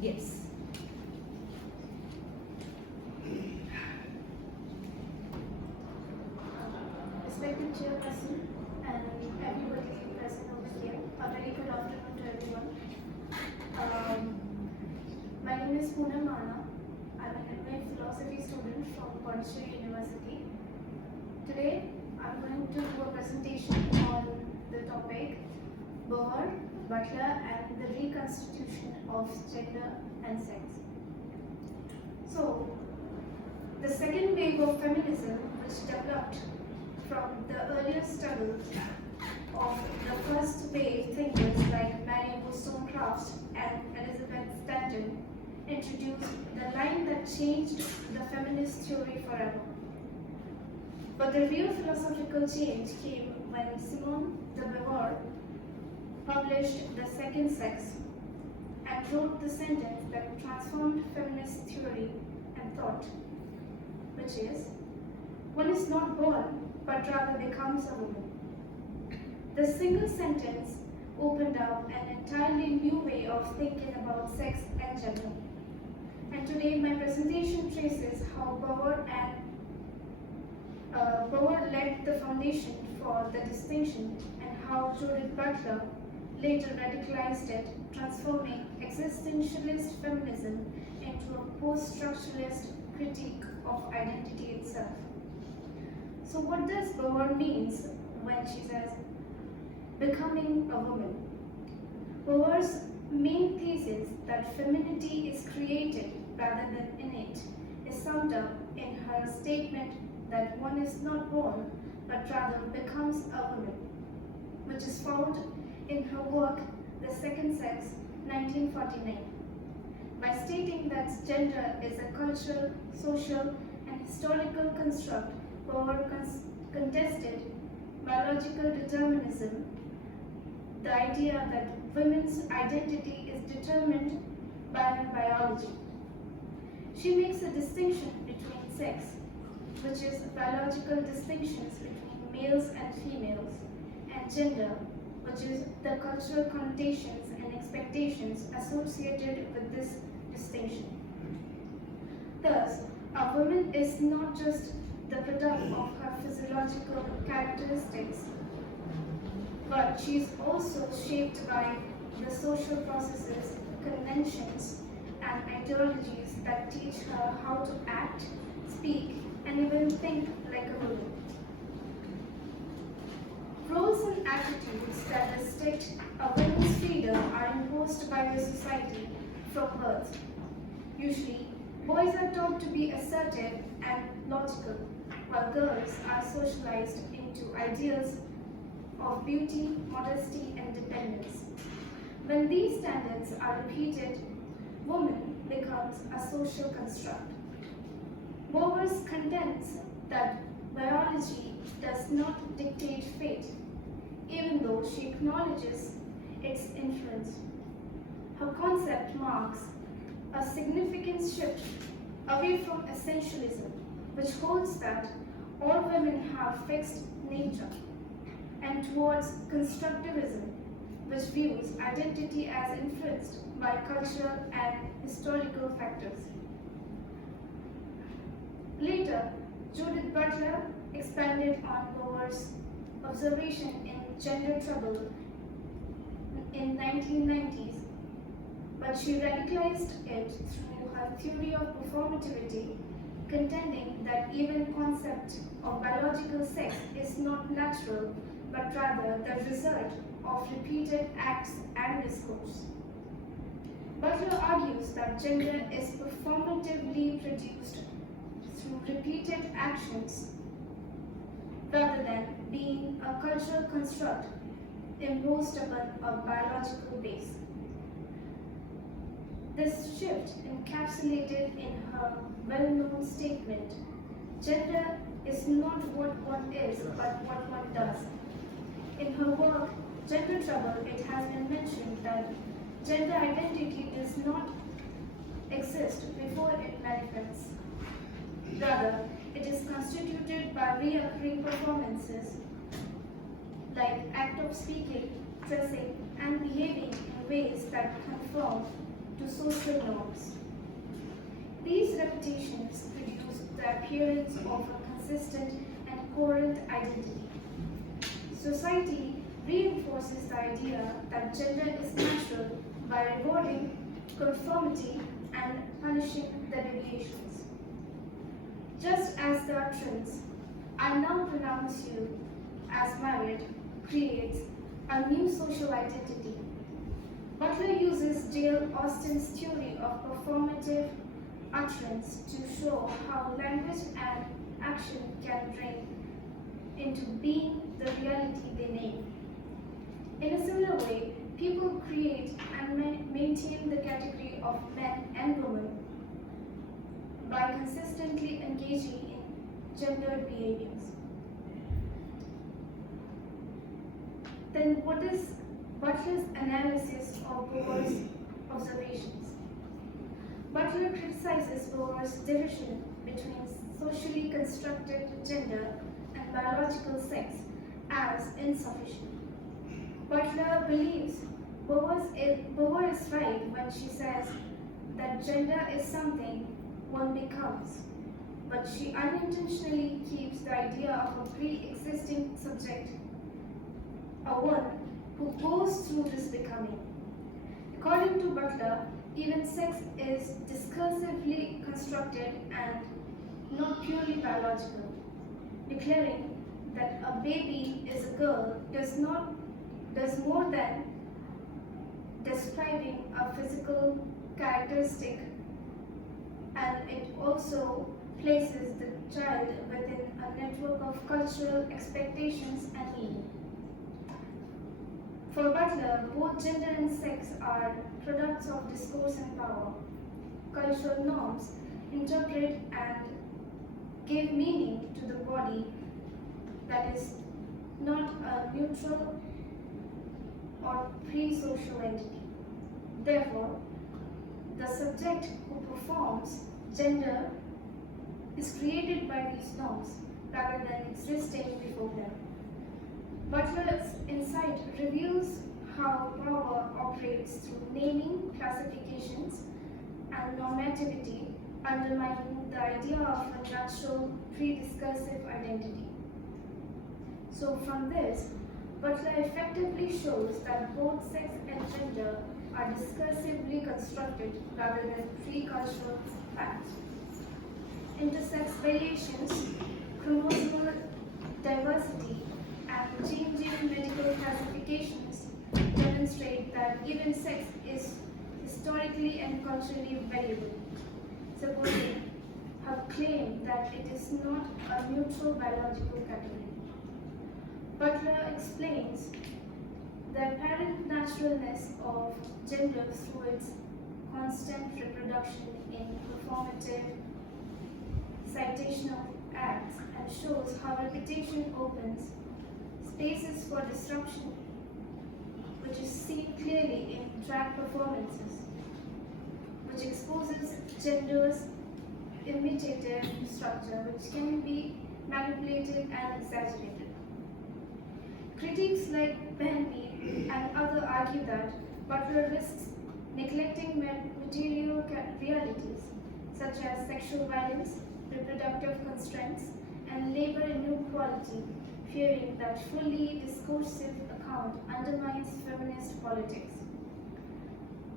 Yes. Respected Chairperson and everybody present over here, a very good afternoon to everyone. My name is Punam. I'm an MA philosophy student from Pondicherry University. Today, I'm going to do a presentation on the topic Beauvoir, Butler and the Reconstitution of Gender and Sex. So, the second wave of feminism, which developed from the earlier struggles of the first wave thinkers like Mary Wollstonecraft and Elizabeth Stanton, introduced the line that changed the feminist theory forever. But the real philosophical change came when Simone de Beauvoir published The Second Sex and wrote the sentence that transformed feminist theory and thought, which is, one is not born, but rather becomes a woman. The single sentence opened up an entirely new way of thinking about sex and gender. And today my presentation traces how Beauvoir laid the foundation for the distinction and how Judith Butler later radicalized it, transforming existentialist feminism into a post-structuralist critique of identity itself. So what does Beauvoir means when she says becoming a woman? Beauvoir's main thesis that femininity is created rather than innate is summed up in her statement that one is not born but rather becomes a woman, which is found in her work The Second Sex, 1949. By stating that gender is a cultural, social, and historical construct, Beauvoir contested biological determinism, the idea that women's identity is determined by her biology. She makes a distinction between sex, which is biological distinctions between males and females, and gender, which is the cultural connotations and expectations associated with this distinction. Thus, a woman is not just the product of her physiological characteristics, but she is also shaped by the social processes, conventions, and ideologies that teach her how to act, speak, and even think like a woman. Roles and attitudes that restrict a woman's freedom are imposed by the society from birth. Usually, boys are taught to be assertive and logical, while girls are socialized into ideals of beauty, modesty, and dependence. When these standards are repeated, woman becomes a social construct. Beauvoir contends that biology does not dictate fate, even though she acknowledges its influence. Her concept marks a significant shift away from essentialism, which holds that all women have fixed nature, and towards constructivism, which views identity as influenced by cultural and historical factors. Later, Judith Butler expanded on Beauvoir's observation in gender trouble in 1990s, but she radicalized it through her theory of performativity, contending that even concept of biological sex is not natural, but rather the result of repeated acts and discourse. Butler argues that gender is performatively produced through repeated actions rather than being a cultural construct imposed upon a biological base. This shift encapsulated in her well-known statement, gender is not what one is, but what one does. In her work, Gender Trouble, it has been mentioned that gender identity does not exist before it manifests. Rather, it is constituted by recurring performances like act of speaking, dressing, and behaving in ways that conform to to social norms. These repetitions produce the appearance of a consistent and coherent identity. Society reinforces the idea that gender is natural by rewarding conformity and punishing the deviations. Just as the utterance, "I now pronounce you as married," creates a new social identity. Butler uses Dale Austin's theory of performative utterance to show how language and action can bring into being the reality they name. In a similar way, people create and maintain the category of men and women by consistently engaging in gendered behaviors. Then what is Butler's analysis of Beauvoir's observations? Butler criticizes Beauvoir's division between socially constructed gender and biological sex as insufficient. Butler believes Beauvoir is right when she says that gender is something one becomes, but she unintentionally keeps the idea of a pre-existing subject, a one who goes through this becoming. According to Butler, even sex is discursively constructed and not purely biological, declaring that a baby is a girl does more than describing a physical characteristic, and it also places the child within a network of cultural expectations and meaning. For Butler, both gender and sex are products of discourse and power. Cultural norms interpret and give meaning to the body that is not a neutral or pre-social entity. Therefore, the subject who performs gender is created by these norms rather than existing before them. Butler's insight reveals how power operates through naming, classifications, and normativity, undermining the idea of a natural pre-discursive identity. So from this, Butler effectively shows that both sex and gender are discursively constructed rather than pre-cultural facts. Intersex variations, chromosomal diversity, and changing medical classifications demonstrate that given sex is historically and culturally variable, supporting her claim that it is not a neutral biological category. Butler explains the apparent naturalness of gender through its constant reproduction in performative citational acts and shows how repetition opens spaces for disruption, which is seen clearly in drag performances, which exposes gender's imitative structure, which can be manipulated and exaggerated. Critics like Benby and others argue that Butler risks neglecting material realities such as sexual violence, reproductive constraints, and labor inequality, fearing that fully discursive account undermines feminist politics.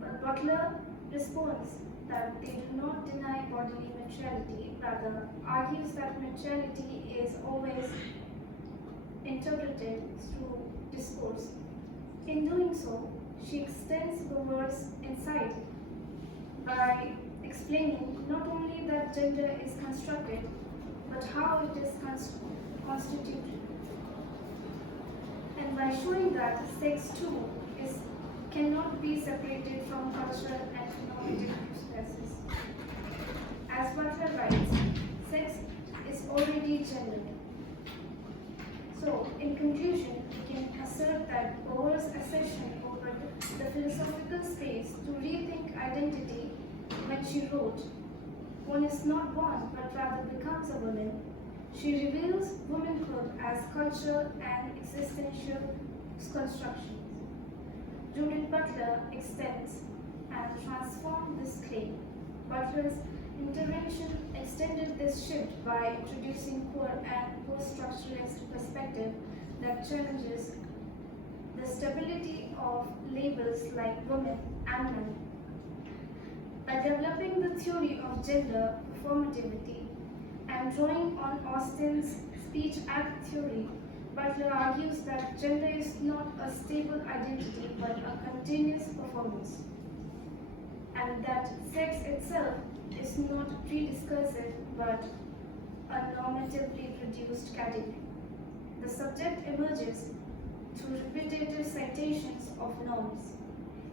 But Butler responds that they do not deny bodily materiality, rather argues that materiality is always interpreted through discourse. In doing so, she extends Beauvoir's insight by explaining not only that gender is constructed, but how it is constituted, and by showing that sex too cannot be separated from cultural and normative processes. As Butler writes, sex is already gendered. So, in conclusion, we can assert that Beauvoir's assertion opened the philosophical space to rethink identity when she wrote, "One is not born, but rather becomes a woman." She reveals womanhood as cultural and existential constructions. Judith Butler extends and transform this claim. Butler's intervention extended this shift by introducing core and post-structuralist perspective that challenges the stability of labels like women and men. By developing the theory of gender performativity and drawing on Austin's speech act theory, Butler argues that gender is not a stable identity but a continuous performance, and that sex itself is not pre-discursive but a normatively produced category. The subject emerges through repetitive citations of norms.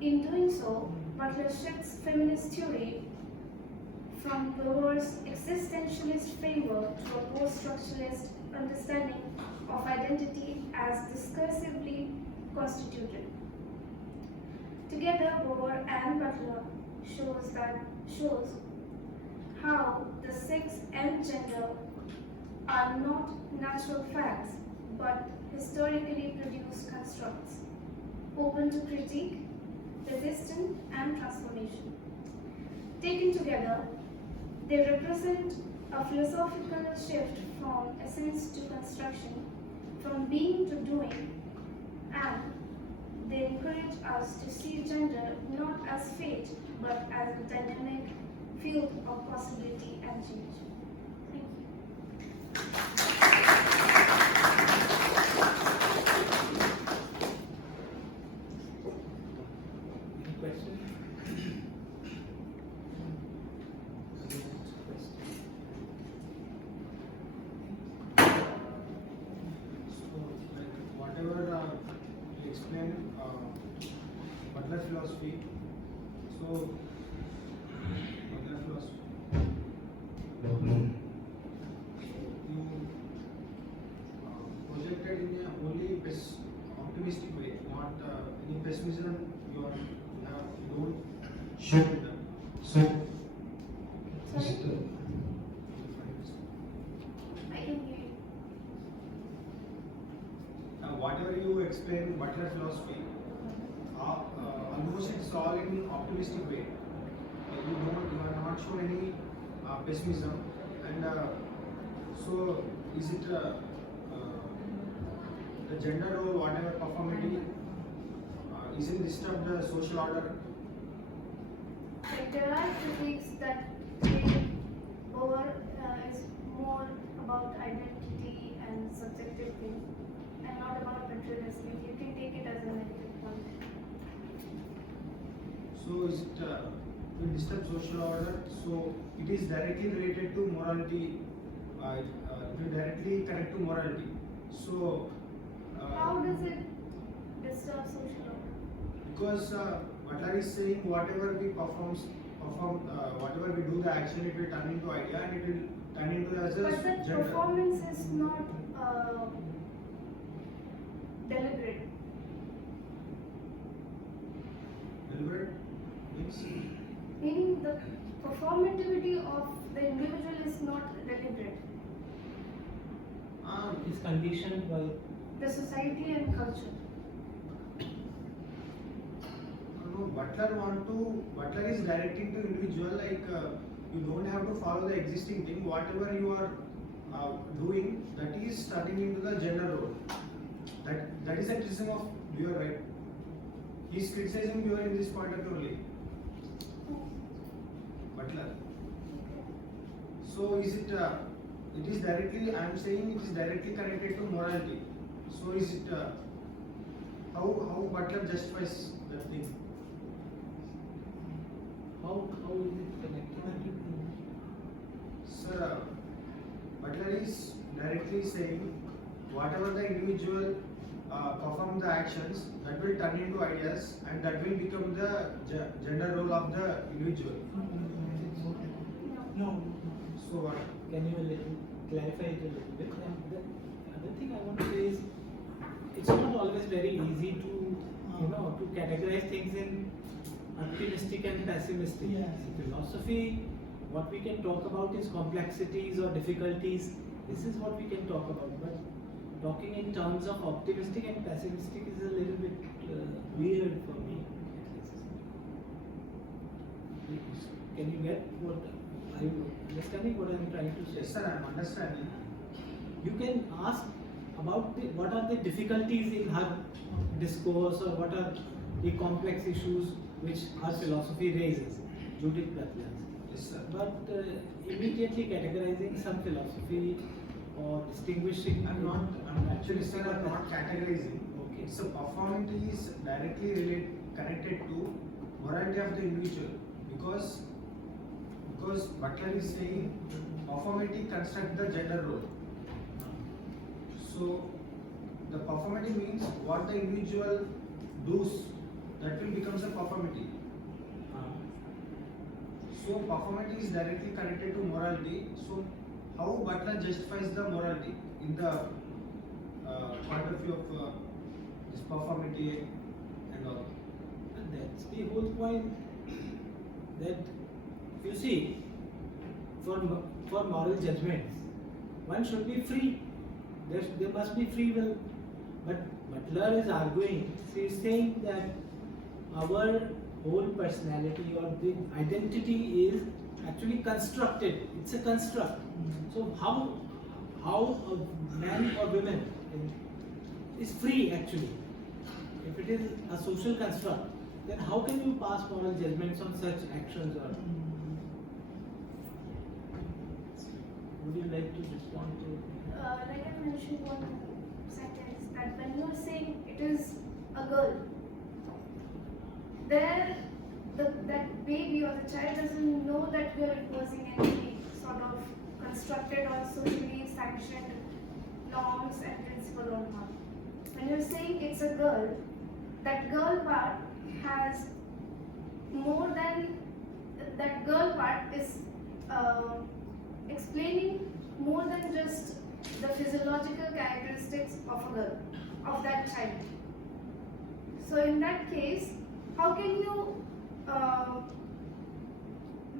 In doing so, Butler shifts feminist theory from Beauvoir's existentialist framework to a post-structuralist understanding of identity as discursively constituted. Together, Beauvoir and Butler shows how the sex and gender are not natural facts but historically produced constructs, open to critique, resistance, and transformation. Taken together, they represent a philosophical shift from essence to construction, from being to doing, and they encourage us to see gender not as fate but as a dynamic field of possibility and change. Thank you. Any questions? Whatever you explain Butler philosophy, so Butler philosophy, you projected in a only optimistic way, not any pessimism you don't show them. Sorry? I can hear you. Whatever you explain Butler philosophy, almost it's all in optimistic way. You are not shown any pessimism, and so is it the gender role, whatever performative, isn't disturb the social order? Like there are critiques that say Beauvoir is more about identity and subjective thing, and not about materialistic. You can take it as a negative point. So is it will disturb social order? So it is directly related to morality. It will directly connect to morality. So How does it disturb social order? because Butler is saying whatever we whatever we do the action, it will turn into idea and it will turn into as a But that gender. performance is not deliberate. Deliberate means Meaning the performativity of the individual is not deliberate. Is conditioned by The society and culture. no, Butler is directing to individual, like you don't have to follow the existing thing. Whatever you are doing, that is turning into the gender role. That is a criticism of Beauvoir, right? He is criticizing Beauvoir in this point of view only. Butler. So is it? It is directly. I am saying it is directly connected to morality. So is it? How Butler justifies that thing? how is it connected? Sir, Butler is directly saying whatever the individual perform the actions, that will turn into ideas and that will become the gender role of the individual. No. So what? Can you clarify it a little bit? And the other thing I want to say is, it's not always very easy to, to categorize things in optimistic and pessimistic. Yeah. Philosophy, what we can talk about is complexities or difficulties. This is what we can talk about. But talking in terms of optimistic and pessimistic is a little bit weird for me. Can you get what? Are you understanding what I am trying to say? Yes, sir, I am understanding. You can ask about what are the difficulties in her discourse, or what are the complex issues which her philosophy raises, Judith Butler's. Yes, sir. But immediately categorizing some philosophy or distinguishing. I'm actually, sir, I'm not categorizing. Okay. So performance is directly connected to morality of the individual, because Butler is saying performative construct the gender role. So the performative means what the individual does, that will becomes a performative. So performative is directly connected to morality. So how Butler justifies the morality in the point of view of this performative and all? And that's the whole point. That you see, for moral judgments, one should be free. There must be free will. But Butler is arguing, she is saying that our whole personality or the identity is actually constructed. It's a construct. So how a man or woman is free actually? If it is a social construct, then how can you pass moral judgments on such actions? Or would you like to respond to? Like I mentioned one sentence, that when you are saying it is a girl, there that baby or the child doesn't know that you are imposing any sort of constructed or socially sanctioned norms and principle on her. When you're saying it's a girl, that girl part has more than that girl part is explaining more than just the physiological characteristics of a girl, of that child. So in that case, how can you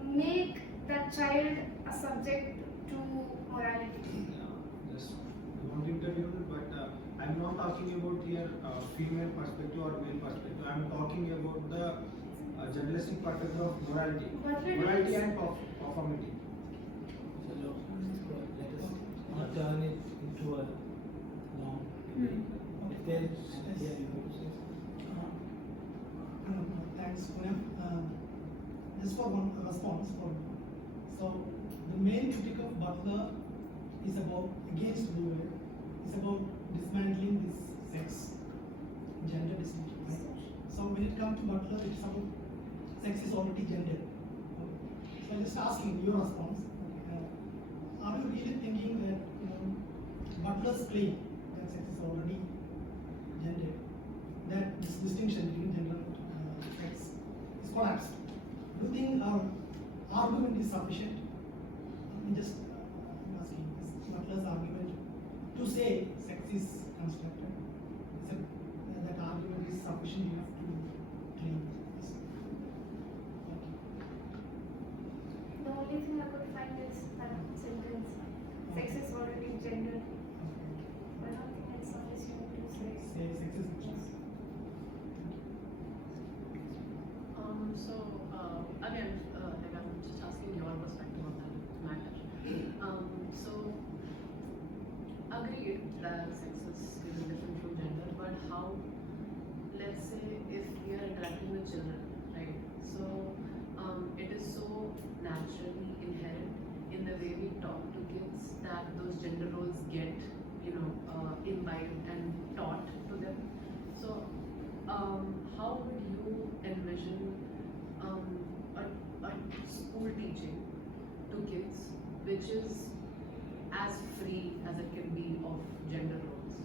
make that child a subject to morality? Just want to interview, but I'm not talking about here female perspective or male perspective. I'm talking about the journalistic perspective of morality. Morality and performative. So let us not turn it into a long debate. If there is, yeah, you want to say something? Thanks, Punam. Just for one response. So the main critique of Butler is about against Beauvoir. Is about dismantling this sex gender distinction. Right? So when it comes to Butler, it's about sex is already gendered. So I'm just asking your response. Are you really thinking that Butler's claim that sex is already gendered, that this distinction between gender and sex is collapsed? Do you think our argument is sufficient? I'm just asking, is Butler's argument to say sex is constructed, that argument is sufficient enough to claim this? The only thing I could find is that sentence. Sex is already gendered. But I don't think it's sufficient to say. Say sex is constructed. Again, like I'm just asking your perspective on that matter. So, agreed that sex is different from gender, but how, let's say, if we are interacting with children, right? So, it is so naturally inherent in the way we talk to kids that those gender roles get, imbibed and taught to them. So, how would you envision a school teaching to kids which is as free as it can be of gender roles?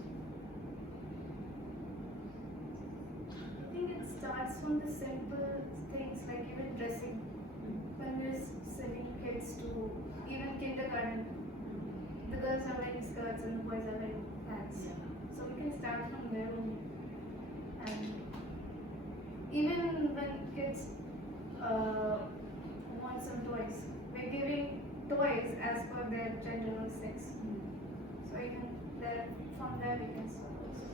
I think it starts from the simple things like even dressing. When we're sending kids to even kindergarten, the girls are wearing skirts and the boys are wearing pants. So we can start from there only. And even when kids want some toys, we're giving toys as per their gender or sex. So even there, from there we can start also.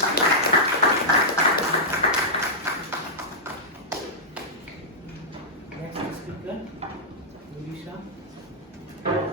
Next speaker, Lurisha.